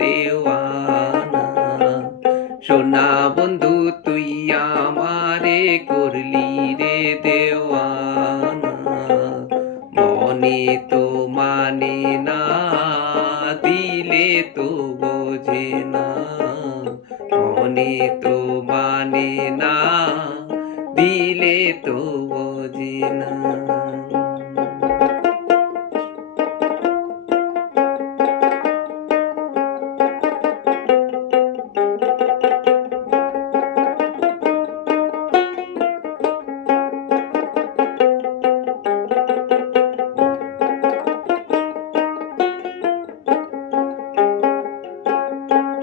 দেওয়ানা। সোনা বন্ধু তুই আমারে করলি রে দেওয়ানা। মনে তো মানে না, দিলে তো বোঝে না। মনে তো মানে না, দিলে তো বোঝে না।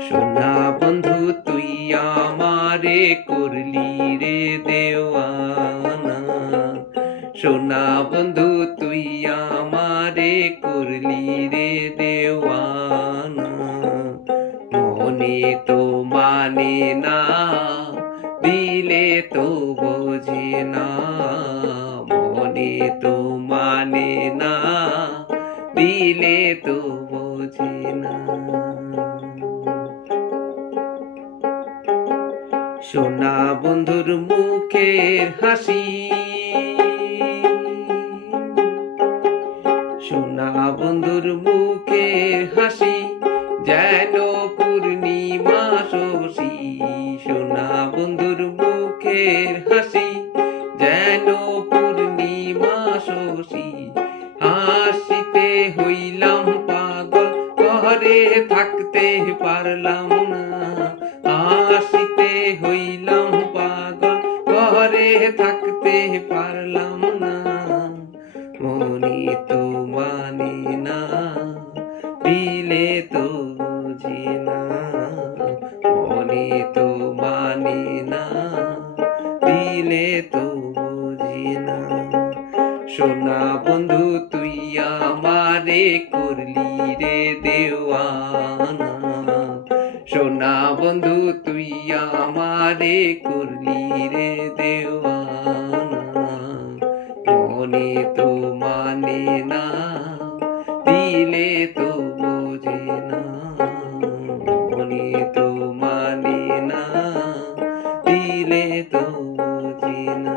সোনা বন্ধু তুই আমারে করলি রে দেওয়ানা। সোনা বন্ধু তুই আমারে করলি রে দেওয়ানা। মনে তো মানে না, দিলে তো বোঝে না। মনে তো মানে না, দিলে তো বোঝে না। সোনা বন্ধুর মুখের হাসি, সোনা বন্ধুর মুখের হাসি যেন পূর্ণিমা শশী। সোনা বন্ধুর মুখের হাসি যেন পূর্ণিমা শশী। হাসিতে হইলাম পাগল, ঘরে থাকতে পারলাম না। হাসিতে হইলাম পাগল, ঘরে থাকতে পারলাম না। মনে তো মানে না, দিলে তো বোঝে না। মনে তো মানে না, দিলে তো বোঝে না। সোনা বন্ধু তুই আমারে করলি রে দেওয়ানা। সোনা বন্ধু তুই আমারে করলি রে দেওয়ানা। মনে তো মানে না, দিলে তো বোঝে না। মনে তো মানে না, দিলে তো বোঝে না।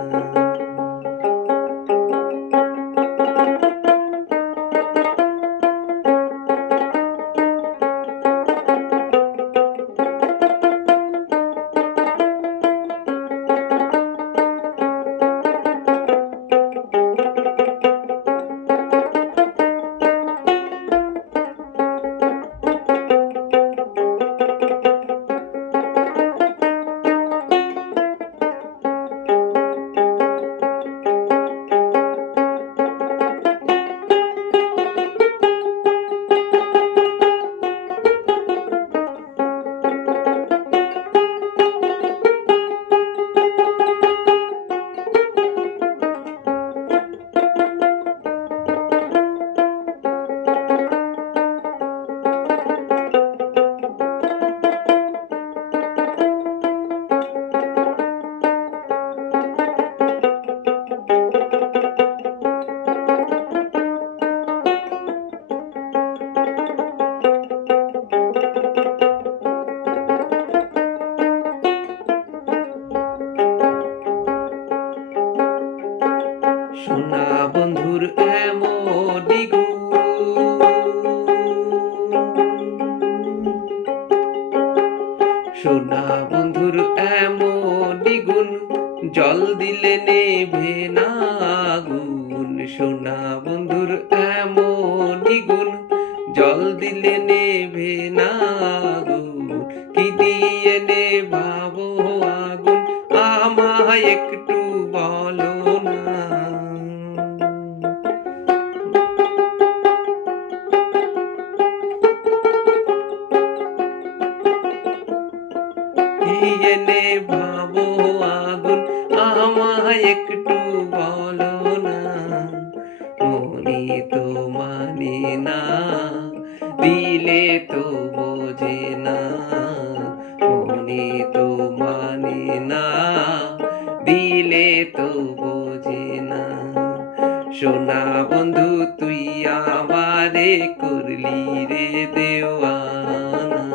সোনা বন্ধুর এমনই গুণ, সোনা বন্ধুর এমনই গুণ, জল দিলে নেভে না আগুন। সোনা বন্ধুর এমনই গুণ, জল দিলে নেভে না আগুন। কি দিয়ে নেভাবো আগুন, আমায় একটু বলো না। দিয়ে নেভাবো আগুন, আমায় একটু বলো না। মনে তো মানে না, দিলে তো বোঝে না। মনে তো মানে না, দিলে তো বোঝে না। সোনা বন্ধু তুই আমারে করলি রে দেওয়ানা।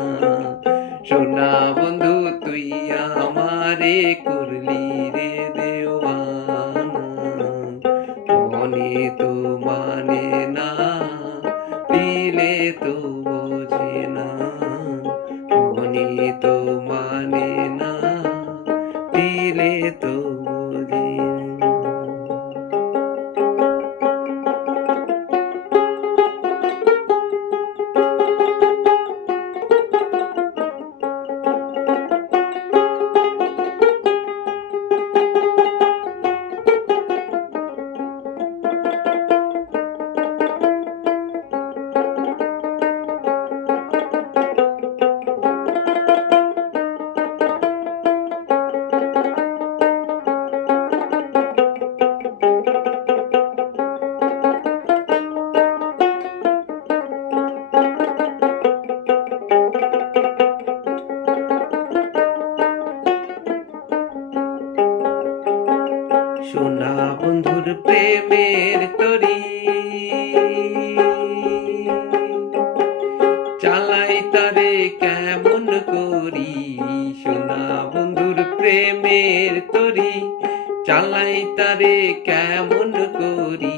প্রেমের তরি চালাই তারে কেমন করি সোনা বন্ধুর প্রেমের তরি চালাই তারে কেমন করি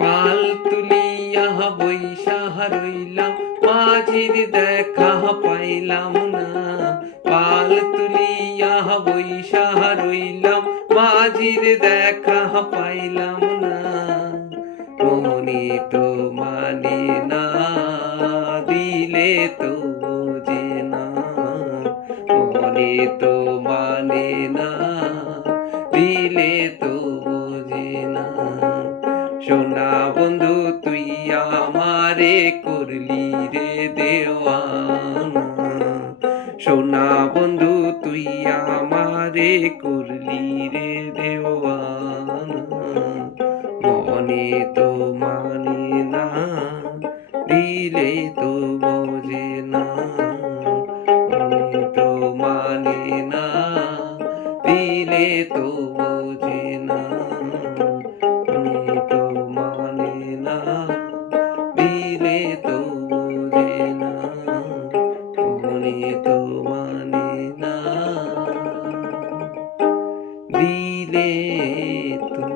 পাল তুলিয়া বৈশা রইলাম মাঝির দেখা পাইলাম না পাল তুলিয়া বৈশা রইলাম মাঝির দেখা পাইলাম না মনে তো মানে না দিলে তো বোঝে না মনে তো মানে না দিলে তো বোঝে না সোনা বন্ধু তুই আমারে করলি রে দেওয়ানা সোনা বন্ধু তুই আমারে করলি রে দেওয়ানা মনে তো মানে না দিলে তো বোঝে না মনে তো মানে না দিলে তো বোঝে না মনে তো মানে না দিলে তো বোঝে না মনে তো মানে না দিলে তো